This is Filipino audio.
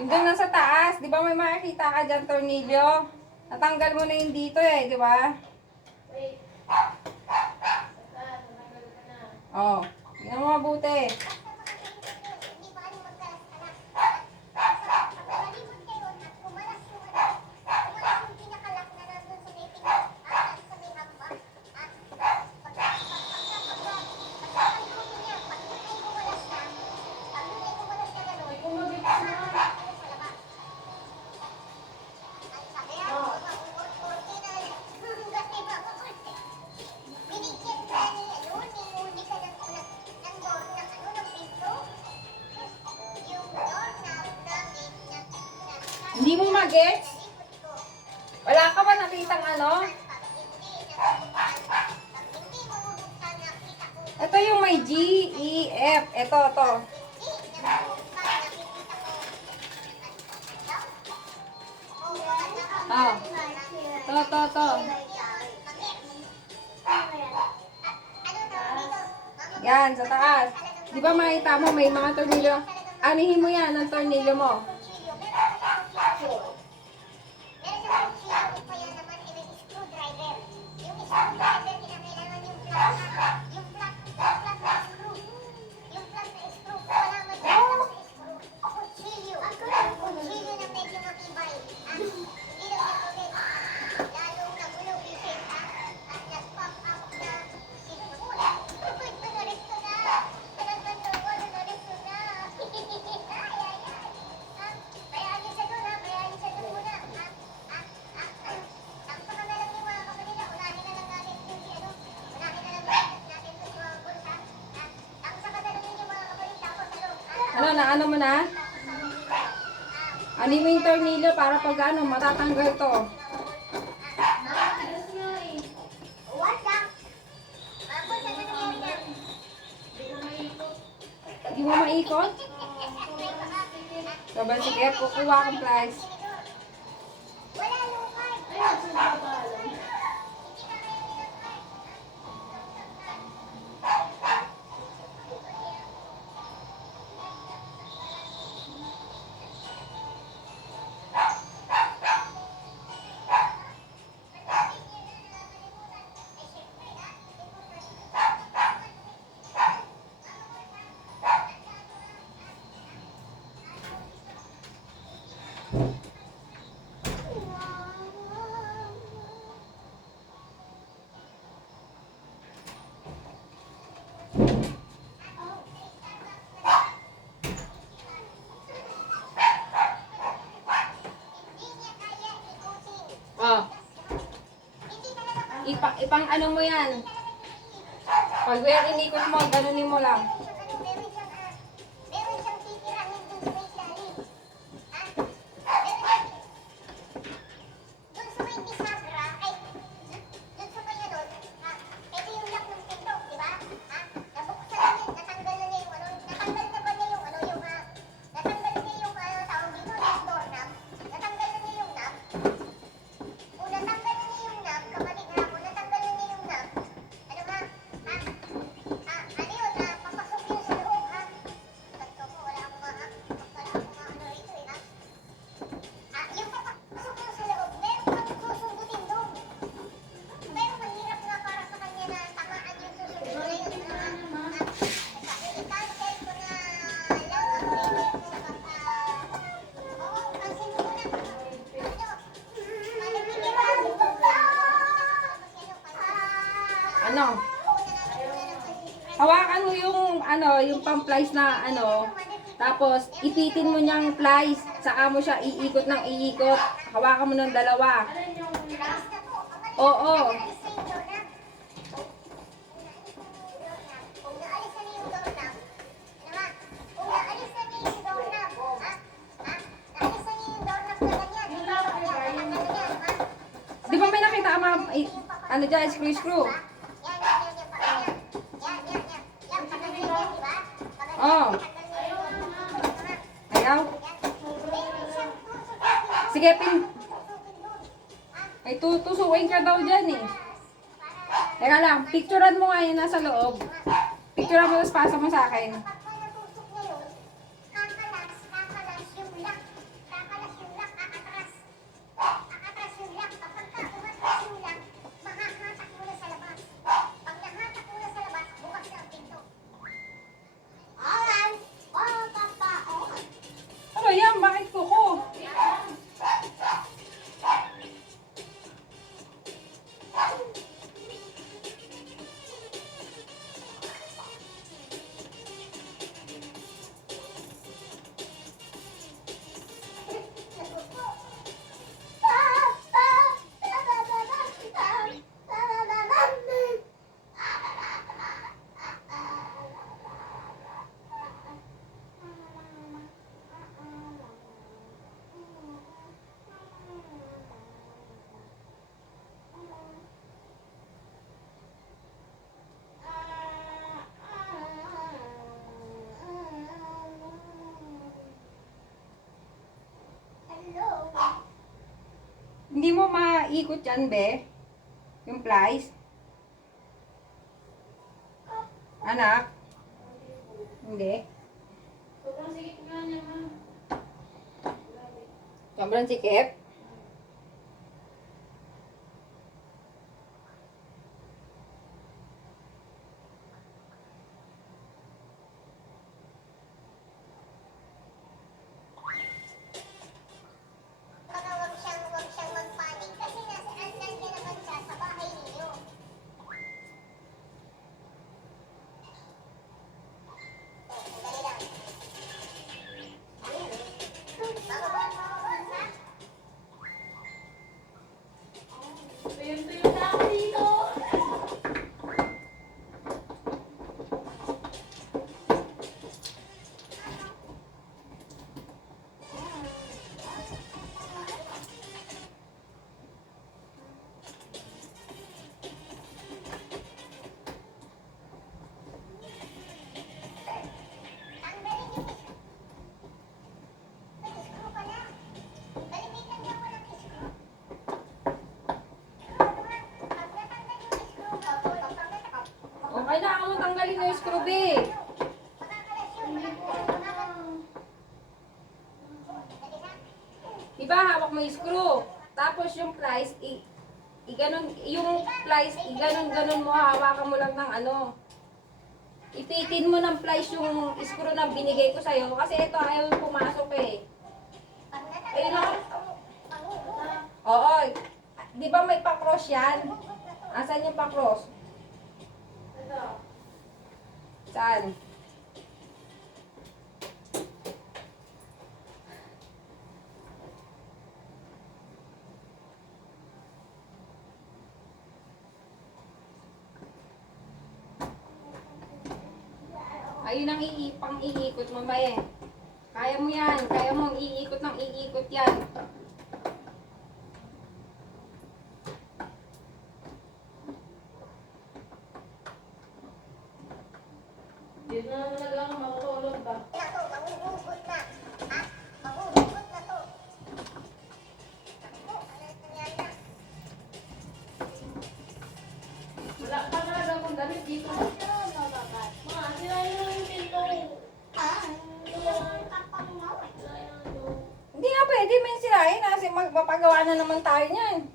Yung doon nasa taas, di ba may makikita ka dyan, tornilyo? Natanggal mo na yung dito eh, di ba? Oh, tingnan mo mabuti. Hindi mo magets? Wala ka ba nakitang ano? Ito yung may G, E, F. Ito, to. Ah. To, to, to. Yan, sa taas. Di ba makita mo, may mga tornilyo. Anihin mo yan ang tornilyo mo. Ano, na ano mo na? Ani mo yung tornilyo para pag ano, matatanggal to. Hindi mo maikot? Saban sige, kukuha kang plies. Wala lupa. Ipa, ipang ano mo yan? Pag well, inikot mo, ganunin mo lang. Yung yung pang-plies na ano, tapos ipitin mo niyang plies, saka mo siya iikot ng iikot. Hawakan mo ng dalawa. Oo. Di ba may nakita ka mga, ano dyan, screw screw? Sige, pin. Ay, tutusuin ka daw dyan eh. Teka lang, picturean mo nga yun nasa loob. Picturean mo, tapos pasa mo sa akin. Maikot yan, be. Yung plies. Anak? Hindi. Sobrang sikip nga niya, ma. Sobrang sikip. Kailangan mo tanggalin yung screw, be. makakalas yun, makakalas- makakalas- Dali na. Di ba hawak mo yung screw? Tapos yung plies, i, i yung plies, i ganon, ganon mo, hawakan mo lang ng ano. Ipitin mo ng plies yung screw na binigay ko sa'yo. Kasi ito ayaw pumasok eh. Ayun panghugot. Oo. Di ba may pa-cross yan? Asan yung pa-cross? Saan? Ayun ang iipang iikot mo ba eh. Kaya mo yan. Kaya mong iikot ng iikot yan. Dito na talaga ako makutulog ba? na to, manghuhugot na. Ha? Manghuhugot na to. Ano na? Wala pa talaga akong damit dito. Ma, sirayin mo yung pinto. Ah, kapal mo. Sirayin. Hindi nga pwede, may sirahin. Kasi magpapagawa na naman tayo niyan.